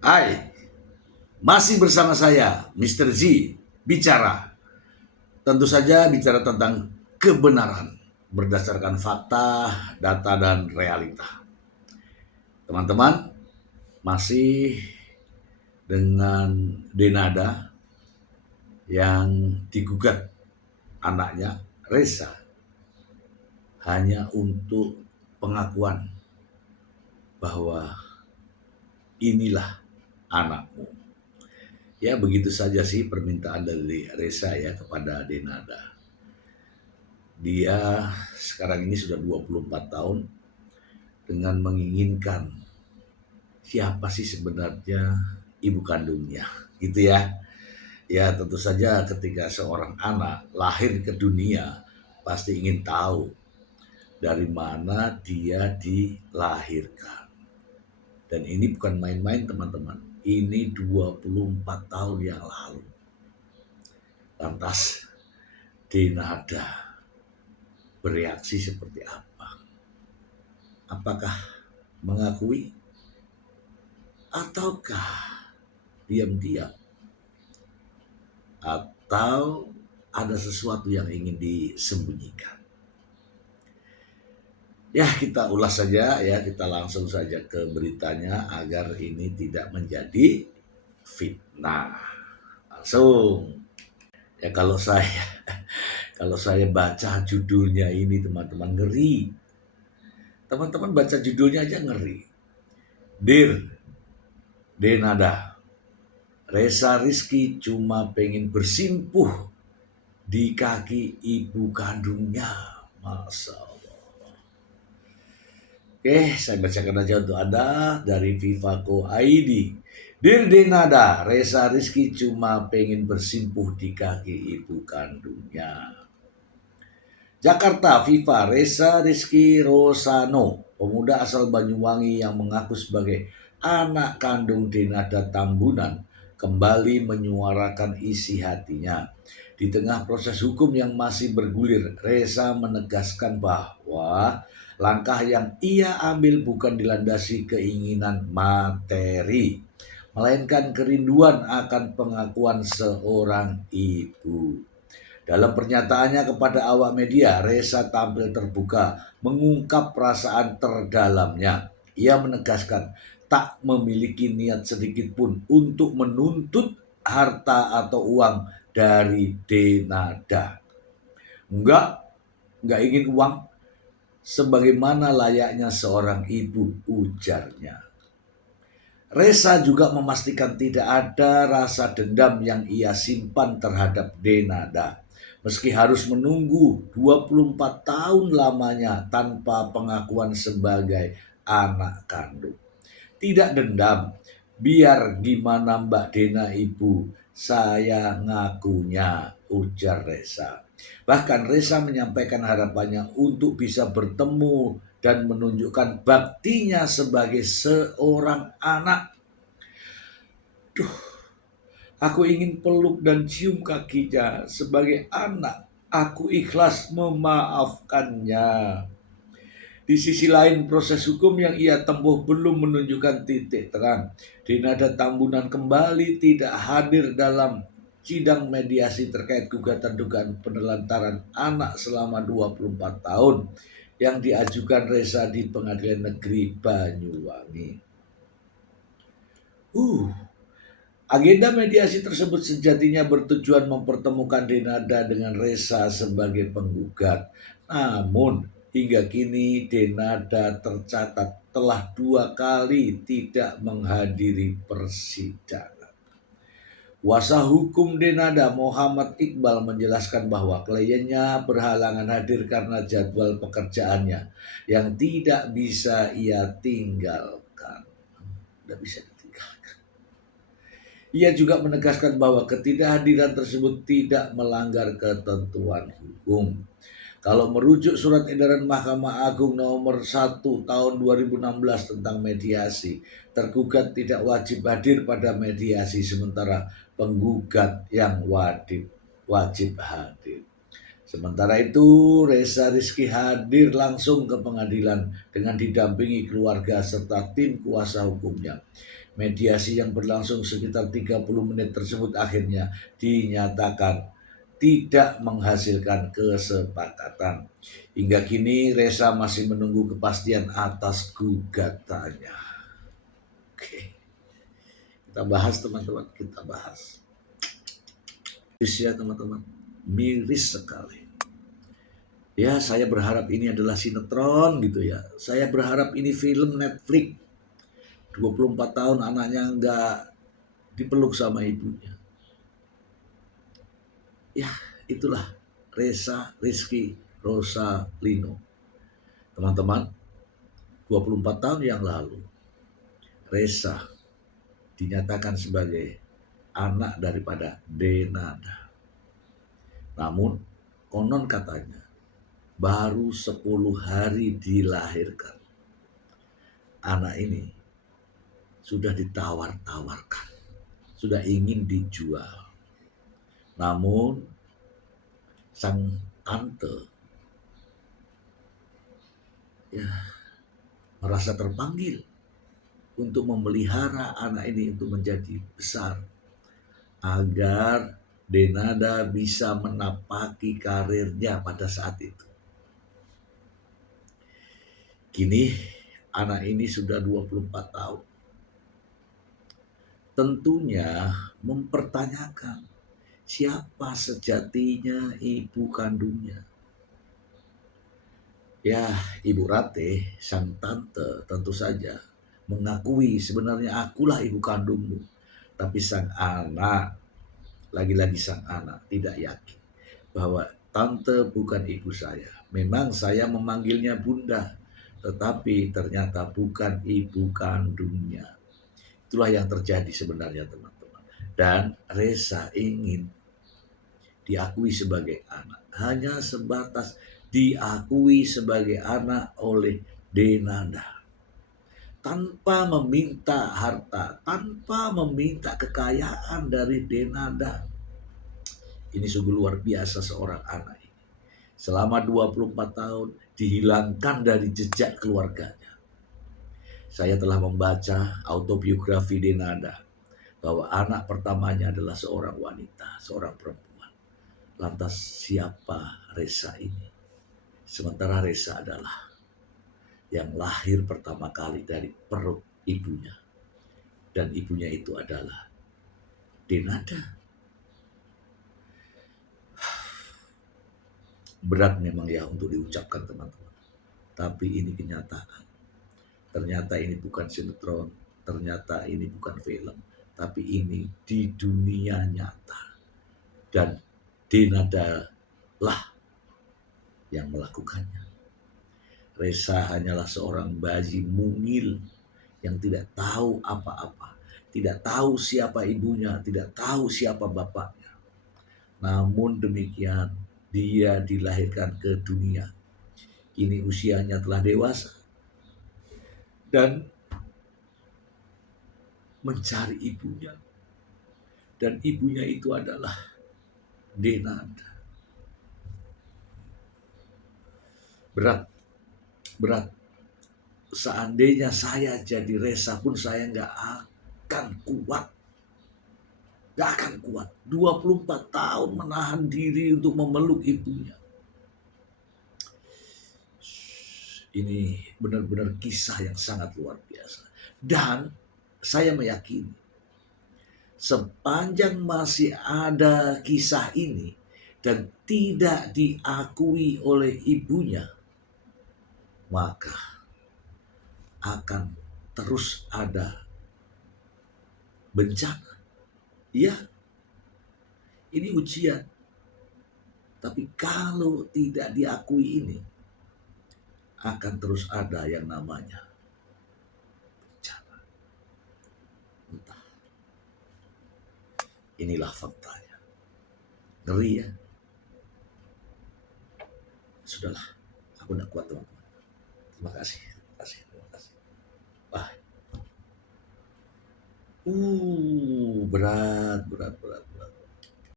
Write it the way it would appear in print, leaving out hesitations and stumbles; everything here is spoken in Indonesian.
Hai, masih bersama saya, Mr. Z, bicara. Tentu saja bicara tentang kebenaran berdasarkan fakta, data, dan realita. Teman-teman, masih dengan Denada yang digugat anaknya, Reza, hanya untuk pengakuan bahwa inilah anakmu. Ya, begitu saja sih permintaan dari Reza ya kepada Denada. Dia sekarang ini sudah 24 tahun dengan menginginkan siapa sih sebenarnya ibu kandungnya, gitu ya. Ya tentu saja ketika seorang anak lahir ke dunia pasti ingin tahu dari mana dia dilahirkan. Dan ini bukan main-main teman-teman, ini 24 tahun yang lalu. Lantas Denada bereaksi seperti apa? Apakah mengakui ataukah diam-diam atau ada sesuatu yang ingin disembunyikan? Ya kita ulas saja ya, kita langsung saja ke beritanya agar ini tidak menjadi fitnah. Langsung. Ya kalau saya baca judulnya ini teman-teman ngeri. Teman-teman baca judulnya aja ngeri. Dear Denada, Reza Rizky cuma pengen bersimpuh di kaki ibu kandungnya. Masa Allah. Oke, saya bacakan aja untuk Anda dari Vivaco ID. Dear Denada, Reza Rizky cuma pengen bersimpuh di kaki ibu kandungnya. Jakarta, Viva Reza Rizky Rosano, pemuda asal Banyuwangi yang mengaku sebagai anak kandung Denada Tambunan, kembali menyuarakan isi hatinya. Di tengah proses hukum yang masih bergulir, Reza menegaskan bahwa langkah yang ia ambil bukan dilandasi keinginan materi, melainkan kerinduan akan pengakuan seorang ibu. Dalam pernyataannya kepada awak media, Reza tampil terbuka mengungkap perasaan terdalamnya. Ia menegaskan tak memiliki niat sedikit pun untuk menuntut harta atau uang dari Denada. Enggak ingin uang sebagaimana layaknya seorang ibu, ujarnya. Reza juga memastikan tidak ada rasa dendam yang ia simpan terhadap Denada. Meski harus menunggu 24 tahun lamanya tanpa pengakuan sebagai anak kandung. Tidak dendam, biar gimana Mbak Dena ibu, saya ngakunya, ujar Reza. Bahkan Reza menyampaikan harapannya untuk bisa bertemu dan menunjukkan baktinya sebagai seorang anak. Aku ingin peluk dan cium kakinya sebagai anak. Aku ikhlas memaafkannya. Di sisi lain, proses hukum yang ia tempuh belum menunjukkan titik terang. Denada Tambunan kembali tidak hadir dalam sidang mediasi terkait gugatan dugaan penelantaran anak selama 24 tahun yang diajukan Reza di Pengadilan Negeri Banyuwangi. Agenda mediasi tersebut sejatinya bertujuan mempertemukan Denada dengan Reza sebagai penggugat. Namun, hingga kini Denada tercatat telah 2 kali tidak menghadiri persidangan. Kuasa hukum Denada Muhammad Iqbal menjelaskan bahwa kliennya berhalangan hadir karena jadwal pekerjaannya yang tidak bisa ia tinggalkan. Tidak bisa ditinggalkan. Ia juga menegaskan bahwa ketidakhadiran tersebut tidak melanggar ketentuan hukum. Kalau merujuk surat edaran Mahkamah Agung nomor 1 tahun 2016 tentang mediasi, tergugat tidak wajib hadir pada mediasi sementara penggugat yang wajib hadir. Sementara itu, Reza Rizky hadir langsung ke pengadilan dengan didampingi keluarga serta tim kuasa hukumnya. Mediasi yang berlangsung sekitar 30 menit tersebut akhirnya dinyatakan tidak menghasilkan kesepakatan. Hingga kini Reza masih menunggu kepastian atas gugatannya. Oke, kita bahas teman-teman, kita bahas. Miris ya teman-teman, miris sekali. Ya, saya berharap ini adalah sinetron gitu ya. Saya berharap ini film Netflix. 24 tahun anaknya nggak dipeluk sama ibunya. Ya, itulah Reza Rizky Rosalino. Teman-teman, 24 tahun yang lalu, Reza dinyatakan sebagai anak daripada Denada. Namun, konon katanya, baru 10 hari dilahirkan, anak ini sudah ditawar-tawarkan, sudah ingin dijual. Namun, sang tante ya merasa terpanggil untuk memelihara anak ini untuk menjadi besar agar Denada bisa menapaki karirnya pada saat itu. Kini anak ini sudah 24 tahun. Tentunya mempertanyakan siapa sejatinya ibu kandungnya. Ya, Ibu Rate, sang tante tentu saja mengakui sebenarnya akulah ibu kandungmu. Tapi sang anak, lagi-lagi sang anak tidak yakin bahwa tante bukan ibu saya. Memang saya memanggilnya bunda, tetapi ternyata bukan ibu kandungnya. Itulah yang terjadi sebenarnya teman-teman. Dan Reza ingin diakui sebagai anak. Hanya sebatas diakui sebagai anak oleh Denada. Tanpa meminta harta, tanpa meminta kekayaan dari Denada. Ini sungguh luar biasa seorang anak ini. Selama 24 tahun dihilangkan dari jejak keluarganya. Saya telah membaca autobiografi Denada bahwa anak pertamanya adalah seorang wanita, seorang perempuan. Lantas siapa Reza ini? Sementara Reza adalah yang lahir pertama kali dari perut ibunya. Dan ibunya itu adalah Denada. Berat memang ya untuk diucapkan teman-teman. Tapi ini kenyataan. Ternyata ini bukan sinetron, ternyata ini bukan film. Tapi ini di dunia nyata. Dan Denada lah yang melakukannya. Reza hanyalah seorang bayi mungil yang tidak tahu apa-apa, tidak tahu siapa ibunya, tidak tahu siapa bapaknya. Namun demikian, dia dilahirkan ke dunia. Kini usianya telah dewasa dan mencari ibunya. Dan ibunya itu adalah Denada. Berat. Seandainya saya jadi Reza pun saya nggak akan kuat. Gak akan kuat. 24 tahun menahan diri untuk memeluk ibunya. Ini benar-benar kisah yang sangat luar biasa. Dan saya meyakini sepanjang masih ada kisah ini dan tidak diakui oleh ibunya, maka akan terus ada bencana. Ya, ini ujian. Tapi kalau tidak diakui ini, akan terus ada yang namanya bencana. Entah. Inilah faktanya. Ngeri ya. Sudahlah, aku tidak kuat teman-teman. Terima kasih. Wah. Berat.